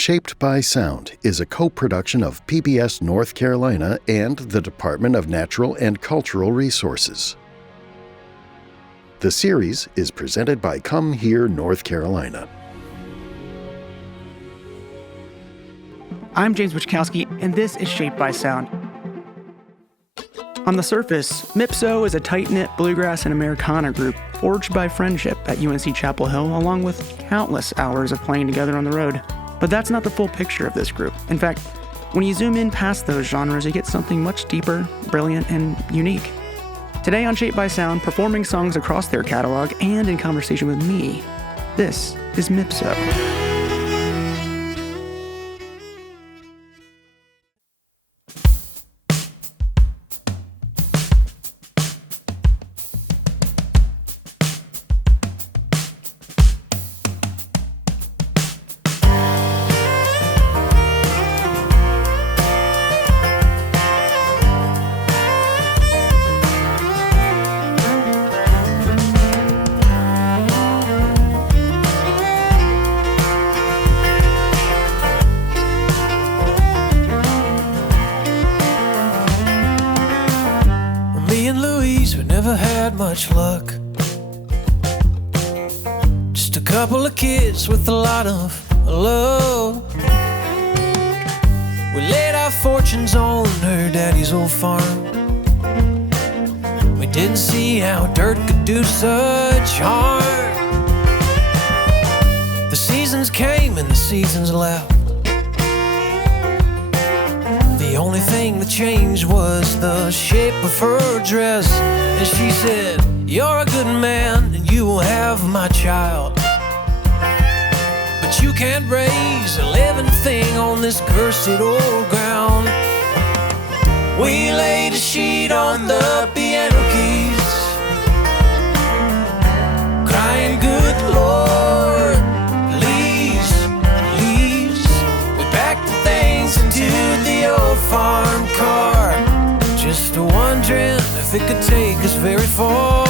Shaped by Sound is a co-production of PBS North Carolina and the Department of Natural and Cultural Resources. The series is presented by Come Here, North Carolina. I'm James Wichkowski, and this is Shaped by Sound. On the surface, Mipso is a tight-knit bluegrass and Americana group forged by friendship at UNC Chapel Hill, along with countless hours of playing together on the road. But that's not the full picture of this group. In fact, when you zoom in past those genres, you get something much deeper, brilliant, and unique. Today on Shaped by Sound, performing songs across their catalog and in conversation with me, this is Mipso. Much luck. Just a couple of kids with a lot of love. We laid our fortunes on her daddy's old farm. We didn't see how dirt could do such harm. The seasons came and the seasons left. The only thing that changed was the shape of her dress. And she said, "You're a good man and you will have my child. But you can't raise a living thing on this cursed old ground." We laid a sheet on the piano keys, crying, "Good Lord, please, please." We packed the things into the old farm car, just wondering if it could take us very far.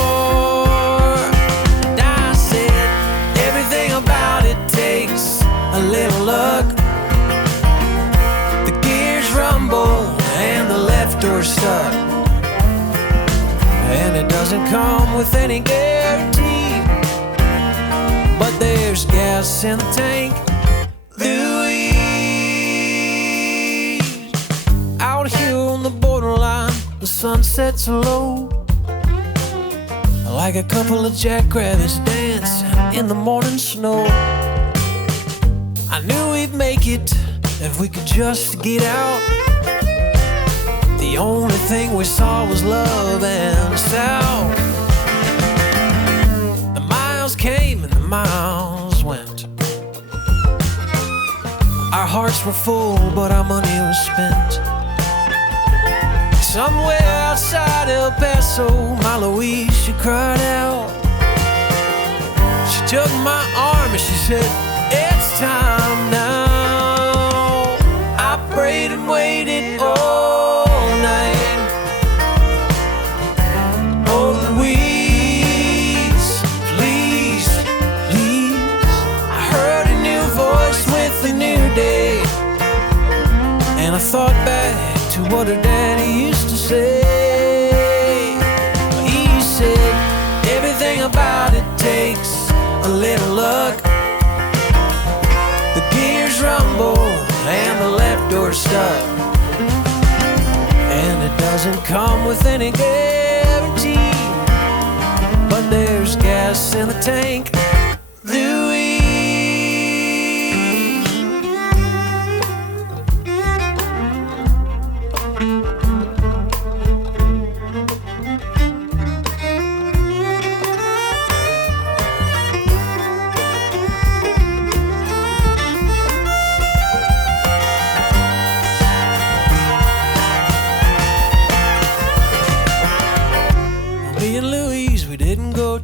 And I said, everything about it takes a little luck. The gears rumble and the left door stuck, and it doesn't come with any guarantee, but there's gas in the tank. Louise, out here on the borderline, the sun sets low, like a couple of jackrabbits dancing in the morning snow. I knew we'd make it if we could just get out. The only thing we saw was love and sound. The miles came and the miles went. Our hearts were full, but our money was spent. Somewhere outside El Paso, my Louise, she cried out. She took my arm and she said, "It's time now." I prayed and waited all night. "Oh, Louise, please, please." I heard a new voice with a new day, and I thought back to what her daddy used to say. He said, everything about it takes a little luck. The gears rumble and the left door stuck, and it doesn't come with any guarantee, but there's gas in the tank. Louise.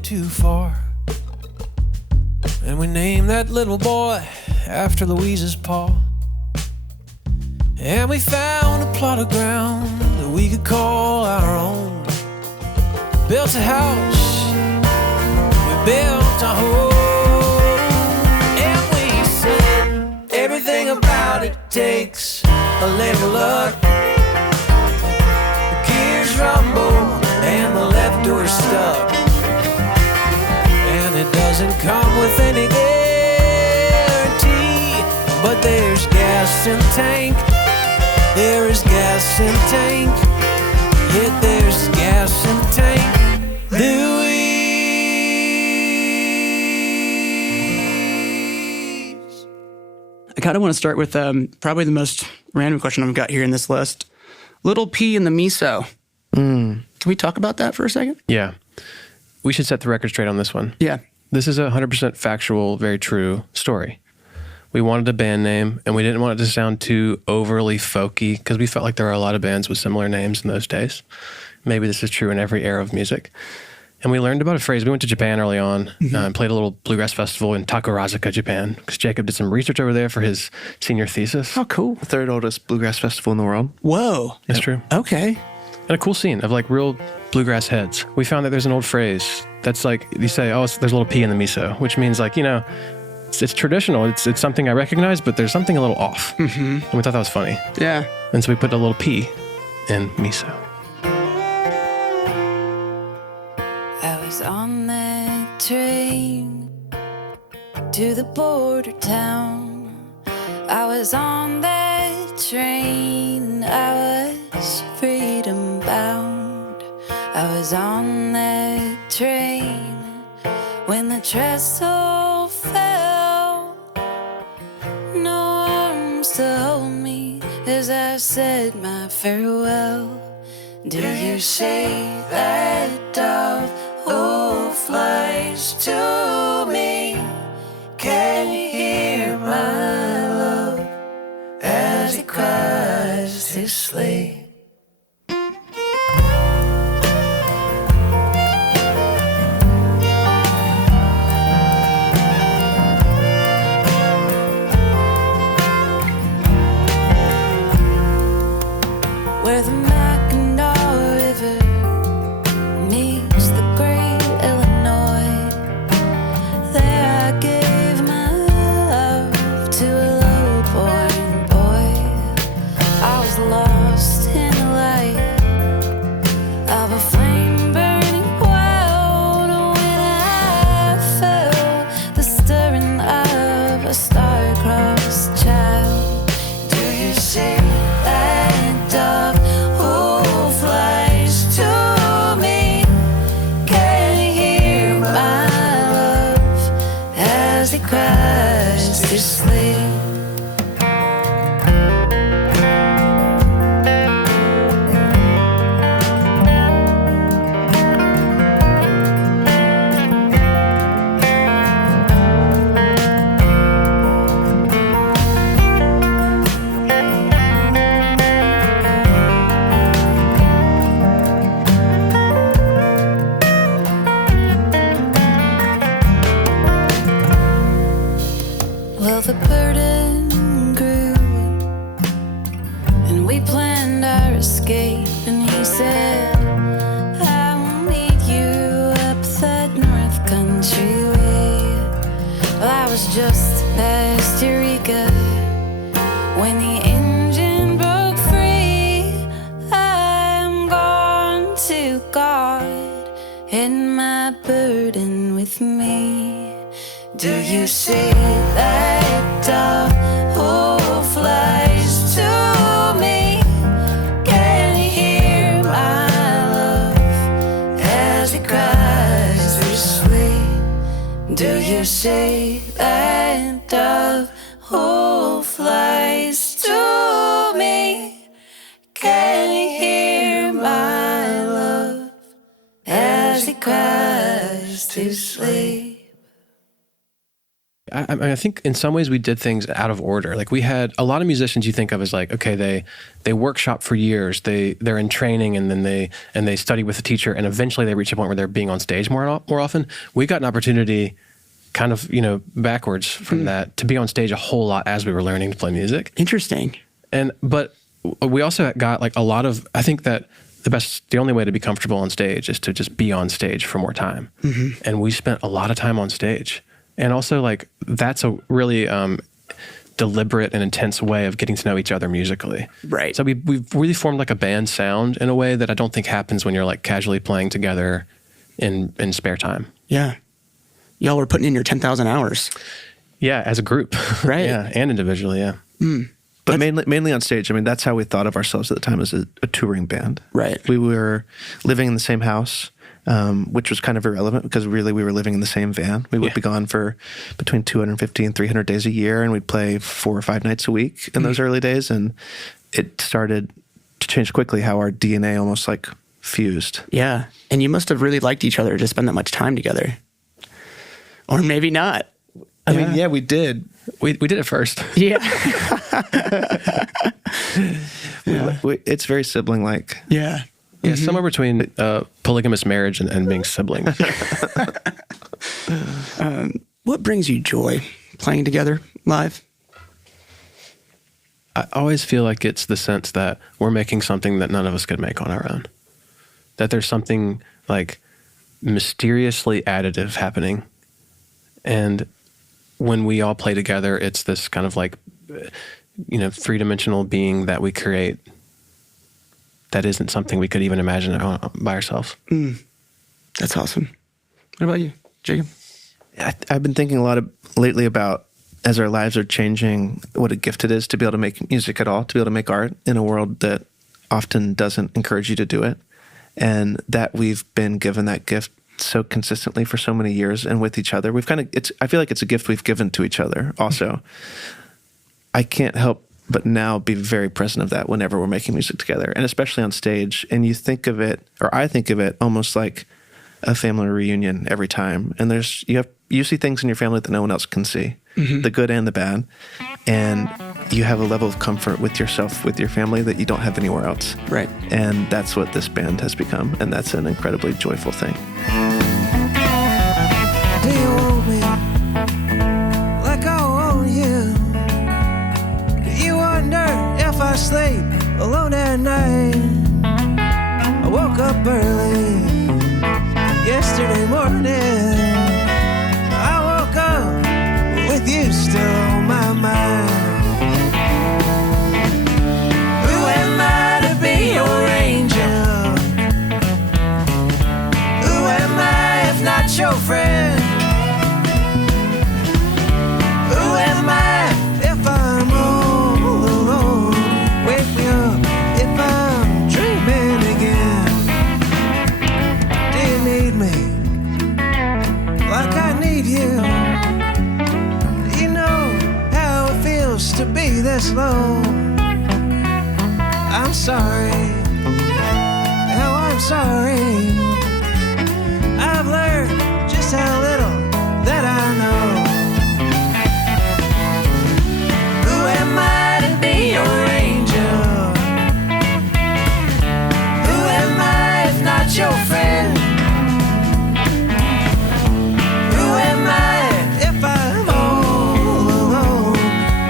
Too far, and we named that little boy after Louise's pa. And we found a plot of ground that we could call our own. Built a house, we built a home, and we said everything about takes a little luck. The gears rumble and the left door's stuck, and it doesn't come with any guarantee. But there's gas in the tank. There is gas in the tank. Yet there's gas in the tank. Louise. I kind of want to start with probably the most random question I've got here in this list. Little P in the Mipso. Can we talk about that for a second? Yeah. We should set the record straight on this one. Yeah. This is a 100% factual, very true story. We wanted a band name, and we didn't want it to sound too overly folky, because we felt like there were a lot of bands with similar names in those days. Maybe this is true in every era of music. And we learned about a phrase. We went to Japan early on and played a little bluegrass festival in Takarazuka, Japan, because Jacob did some research over there for his senior thesis. Oh, cool. The third oldest bluegrass festival in the world. Whoa. It's true. Okay. And a cool scene of like real bluegrass heads. We found that there's an old phrase that's like, you say, oh, there's a little P in the Mipso, which means like, you know, it's traditional. It's something I recognize, but there's something a little off. And we thought that was funny. Yeah. And so we put a little P in Mipso. I was on that train to the border town. I was on that train. I was freedom bound. I was on that train when the trestle fell. No arms to hold me as I said my farewell. Do you see that dove who flies to me? Can you hear my love as he cries to sleep? Where the Mackinac River meets the great Illinois, there I gave my love to a low-born boy. I was lost in the light of a flame-burning world when I felt the stirring of a star-crossed child. Do you see that dove who flies to me? Can you hear my love as he cries to sleep? Well, the burden grew, and we planned our escape, and he said, I will meet you up that north country way. Well, I was just past Eureka when the engine broke free. I'm gone to God, and my burden with me. Do you see that dove who flies to me? Can you hear my love as he cries to sleep? Do you see that dove who flies to me? Can you hear my love as he cries to sleep? I think in some ways we did things out of order. Like we had a lot of musicians you think of as like, okay, they workshop for years, they're in training, and then they study with a teacher, and eventually they reach a point where they're being on stage more often. We got an opportunity kind of, backwards from that, to be on stage a whole lot as we were learning to play music. Interesting. But we also got like a lot of, I think that the only way to be comfortable on stage is to just be on stage for more time. And we spent a lot of time on stage. And also, like, that's a really deliberate and intense way of getting to know each other musically. Right. So we've really formed like a band sound in a way that I don't think happens when you're like casually playing together in spare time. Yeah. Y'all were putting in your 10,000 hours. Yeah, as a group. Right. Yeah, and individually, yeah. But mainly on stage. I mean, that's how we thought of ourselves at the time, as a touring band. Right. We were living in the same house, which was kind of irrelevant because really we were living in the same van. We would be gone for between 250 and 300 days a year, and we'd play 4 or 5 nights a week in those early days. And it started to change quickly how our DNA almost like fused. Yeah. And you must have really liked each other to spend that much time together. Or maybe not. I mean, yeah, we did. We did it first. Yeah. It's very sibling-like. Yeah. Yeah, somewhere between polygamous marriage and being siblings. What brings you joy playing together live? I always feel like it's the sense that we're making something that none of us could make on our own. That there's something like mysteriously additive happening. And when we all play together, it's this kind of like, three-dimensional being that we create that isn't something we could even imagine by ourselves. That's awesome. What about you, Jacob? I've been thinking a lot lately about, as our lives are changing, what a gift it is to be able to make music at all, to be able to make art in a world that often doesn't encourage you to do it. And that we've been given that gift so consistently for so many years, and with each other. I feel like it's a gift we've given to each other also. I can't help but now be very present of that whenever we're making music together, and especially on stage. And you think of it, or I think of it, almost like a family reunion every time. And you see things in your family that no one else can see, the good and the bad. And you have a level of comfort with yourself, with your family, that you don't have anywhere else. Right. And that's what this band has become, and that's an incredibly joyful thing. Do you want me like I want you? Do you wonder if I sleep alone at night? I woke up early yesterday morning. I woke up with you still on my mind. Who am I to be your angel? Who am I if not your friend? Who am I if I'm all alone? Wake me up if I'm dreaming again. Do you need me like I need you? Do you know how it feels to be this low? I'm sorry, oh I'm sorry. I've learned just how little that I know. Who am I to be your angel? Who am I if not your friend? Who am I if I'm all alone?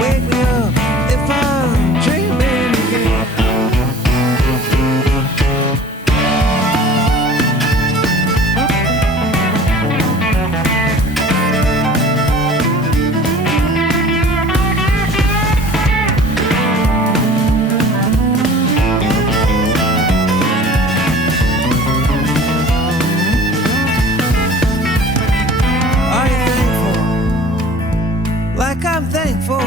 Wake me up if I'm dreaming again. Are you thankful? Like I'm thankful.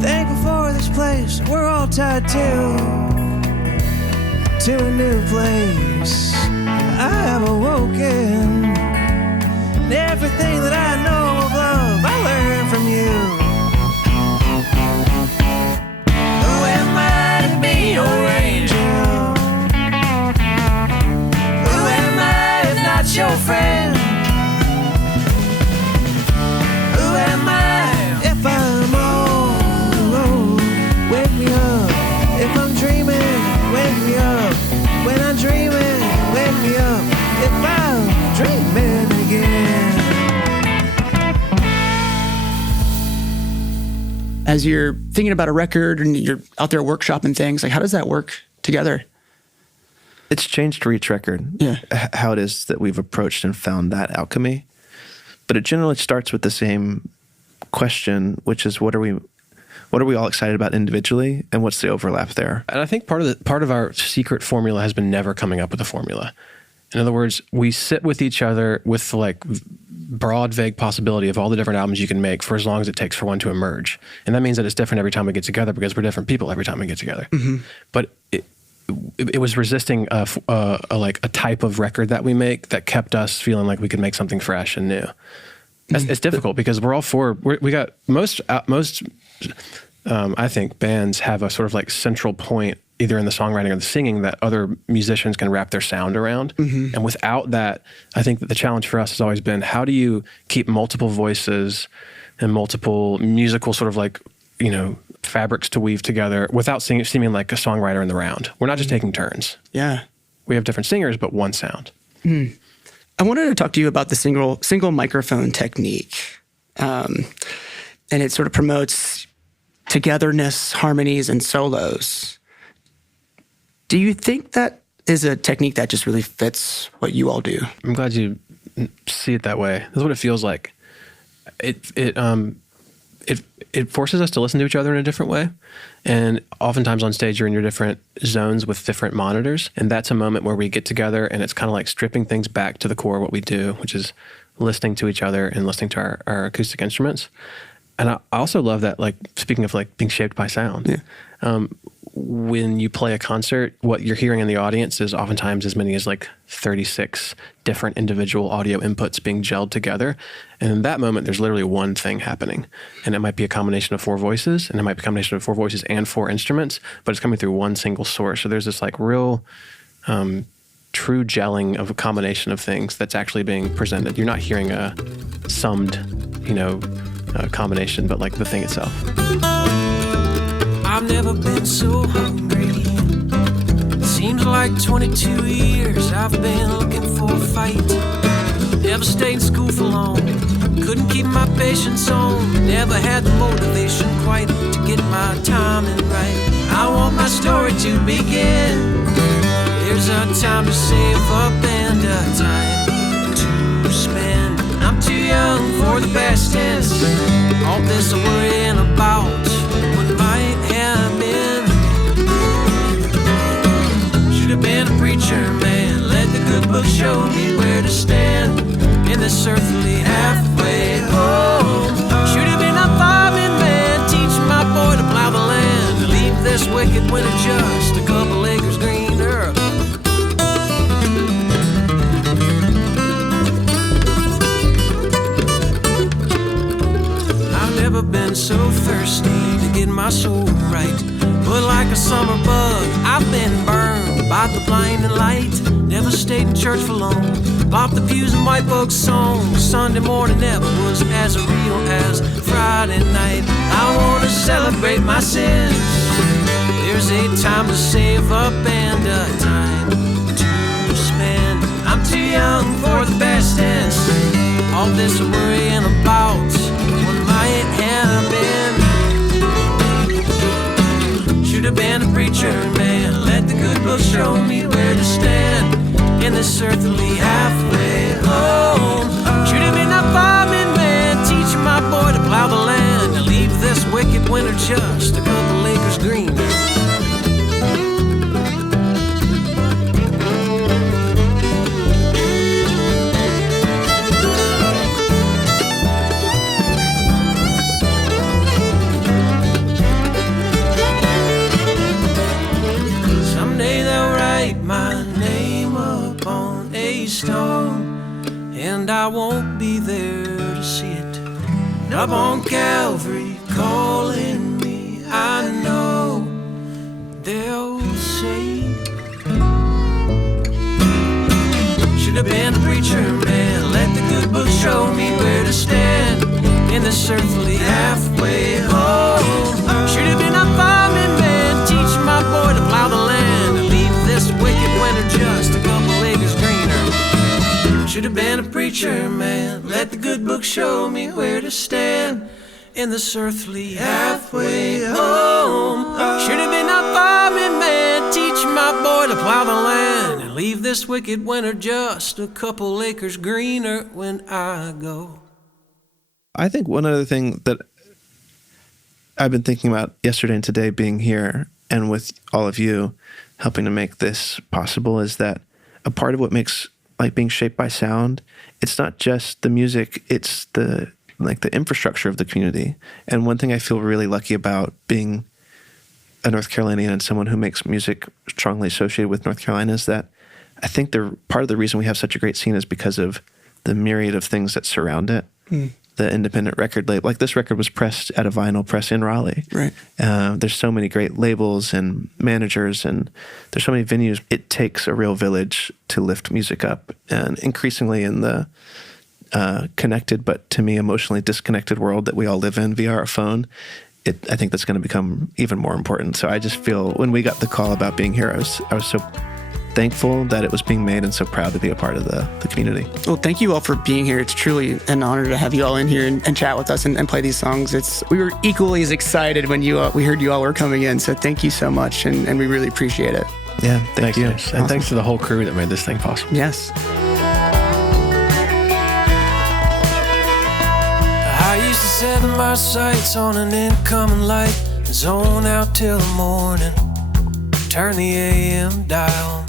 Thankful for this place we're all tied to a new place. I have awoken. And everything that I know of love, I learned from you. Who am I to be your angel? Who am I if not your friend? Who am I if I'm all alone? Wake me up if I'm dreaming. Wake me up when I'm dreaming. Wake me up if I'm dreaming again. As you're thinking about a record and you're out there workshopping things, like how does that work together? It's changed for each record, how it is that we've approached and found that alchemy. But it generally starts with the same question, which is what are we all excited about individually, and what's the overlap there? And I think part of our secret formula has been never coming up with a formula. In other words, we sit with each other with like broad, vague possibility of all the different albums you can make for as long as it takes for one to emerge. And that means that it's different every time we get together because we're different people every time we get together. Mm-hmm. But it was resisting a type of record that we make that kept us feeling like we could make something fresh and new. It's difficult because we're all we got most I think bands have a sort of like central point either in the songwriting or the singing that other musicians can wrap their sound around. Mm-hmm. And without that, I think that the challenge for us has always been, how do you keep multiple voices and multiple musical sort of like, fabrics to weave together without seeming like a songwriter in the round? We're not just taking turns. Yeah. We have different singers, but one sound. Mm. I wanted to talk to you about the single microphone technique. And it sort of promotes togetherness, harmonies, and solos. Do you think that is a technique that just really fits what you all do? I'm glad you see it that way. That's what it feels like. It forces us to listen to each other in a different way. And oftentimes on stage, you're in your different zones with different monitors. And that's a moment where we get together and it's kind of like stripping things back to the core of what we do, which is listening to each other and listening to our acoustic instruments. And I also love that, like, speaking of like being shaped by sound, when you play a concert, what you're hearing in the audience is oftentimes as many as like 36 different individual audio inputs being gelled together. And in that moment, there's literally one thing happening. And it might be a combination of 4 voices, and it might be a combination of 4 voices and 4 instruments, but it's coming through one single source. So there's this like real true gelling of a combination of things that's actually being presented. You're not hearing a summed, combination, but like the thing itself. I've never been so hungry. Seems like 22 years I've been looking for a fight. Never stayed in school for long. Couldn't keep my patience on. Never had the motivation quite to get my timing right. I want my story to begin. There's a time to save up and a time to spend. I'm too young for the past tense. All this I'm worrying about what might have been. Should have been a preacher man. Let the good book show me where to stand in this earthly halfway home. Should have been a farming man. Teach my boy to plow the land. Leave this wicked winter just a couple acres greener. Never been so thirsty to get my soul right. But like a summer bug, I've been burned by the blinding light. Never stayed in church for long. Bopped the pews and white folks' songs. Sunday morning never was as real as Friday night. I want to celebrate my sins. There's a time to save up and a time to spend. I'm too young for the best tense. All this worrying about might have been. Should have been a preacher man. Let the good book show me where to stand in this earthly halfway home. Should have been a farming man. Teach my boy to plow the land and leave this wicked winter just a couple acres greener. And I won't be there to see it. Up on Calvary calling me, I know they'll say. Should have been a preacher man. Let the good book show me where to stand in this earthly halfway home. Should have been a farming man. Teach my boy to plow the land and leave this wicked winter just a couple acres greener. Should have been a preacher man. Let the good book show me where to stand in this earthly halfway home. Should have been a farming man. Teach my boy to plow the land and leave this wicked winter just a couple acres greener when I go. I think one other thing that I've been thinking about yesterday and today being here and with all of you helping to make this possible is that a part of what makes like being shaped by sound, it's not just the music, it's the infrastructure of the community. And one thing I feel really lucky about being a North Carolinian and someone who makes music strongly associated with North Carolina is that I think part of the reason we have such a great scene is because of the myriad of things that surround it. The independent record label, like this record was pressed at a vinyl press in Raleigh. Right. There's so many great labels and managers, and there's so many venues. It takes a real village to lift music up, and increasingly in the connected, but to me emotionally disconnected world that we all live in via our phone, I think that's going to become even more important. So I just feel when we got the call about being here, I was so thankful that it was being made and so proud to be a part of the community. Well, thank you all for being here. It's truly an honor to have you all in here and chat with us and play these songs. We were equally as excited when we heard you all were coming in. So thank you so much, and we really appreciate it. Yeah, thank you. Guys. And thanks to the whole crew that made this thing possible. Yes. I used to set my sights on an incoming light and zone out till the morning. Turn the AM dial,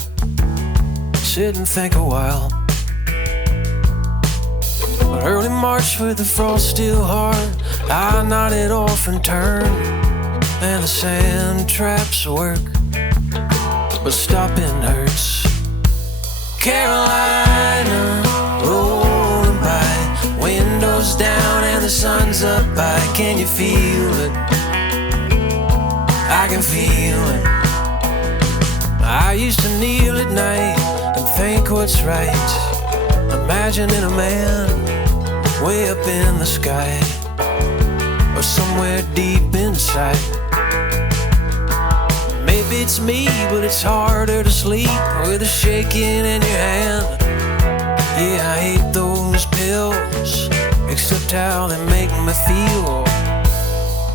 sit and think a while. But early March with the frost still hard, I nodded off and turned, and the sand traps work, but stopping hurts. Carolina, rolling by, windows down and the sun's up high. Can you feel it? I can feel it. I used to kneel at night and think what's right, imagining a man way up in the sky, or somewhere deep inside. Maybe it's me, but it's harder to sleep with a shaking in your hand. Yeah, I hate those pills, except how they make me feel.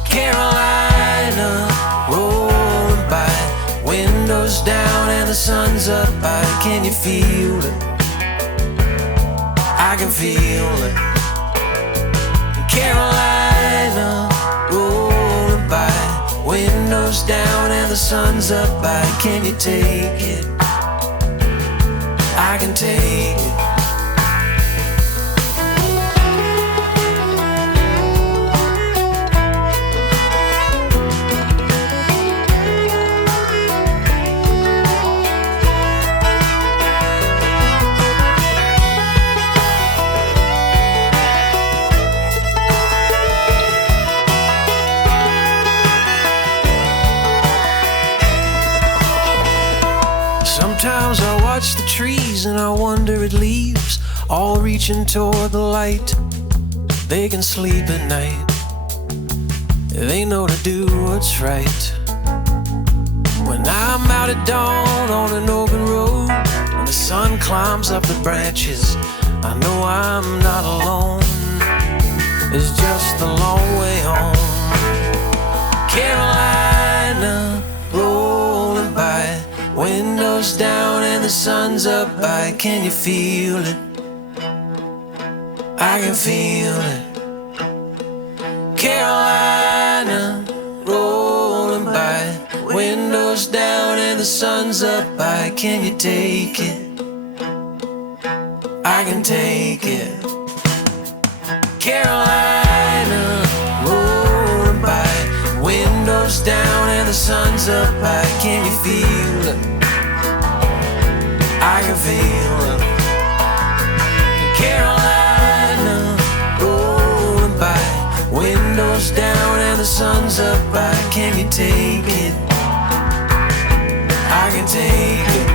Carolina, rolling by, windows down and the sun's up high. Can you feel it? I can feel it. Carolina, rolling by, windows down and the sun's up high. Can you take it? I can take it. Sometimes I watch the trees and I wonder at leaves, all reaching toward the light. They can sleep at night, they know to do what's right. When I'm out at dawn on an open road, when the sun climbs up the branches, I know I'm not alone. It's just a long way home. Carolina, rolling by, windows down and the sun's up high. Can you feel it? I can feel it. Carolina, rolling by, windows down and the sun's up high. Can you take it? I can take it. Carolina, rolling by, windows down and the sun's up high. Can you feel it? I can feel it. Carolina, rolling by, windows down and the sun's up high. Can you take it? I can take it.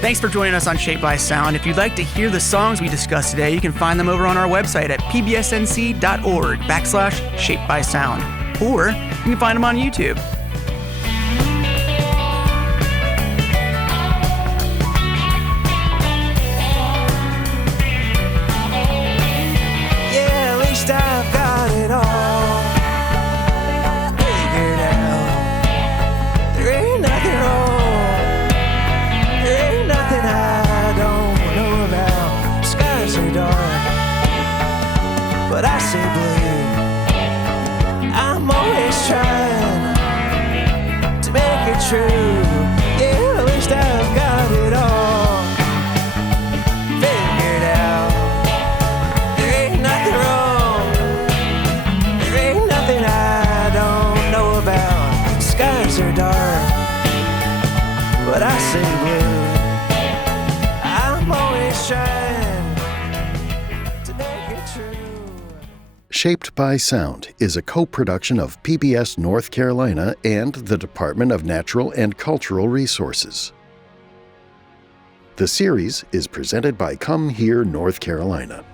Thanks for joining us on Shaped by Sound. If you'd like to hear the songs we discussed today, you can find them over on our website at pbsnc.org/Shaped by Sound. Or you can find them on YouTube. Yeah, at least I've got it all figured out. There ain't nothing wrong. There ain't nothing I don't know about. Skies are dark, but I see blue. I'm always trying to make it true. Yeah, at least I've got it all figured out. There ain't nothing wrong. There ain't nothing I don't know about. Skies are dark, but I see blue. I'm always trying to make it true. Shaped by Sound is a co-production of PBS North Carolina and the Department of Natural and Cultural Resources. The series is presented by Come Here, North Carolina.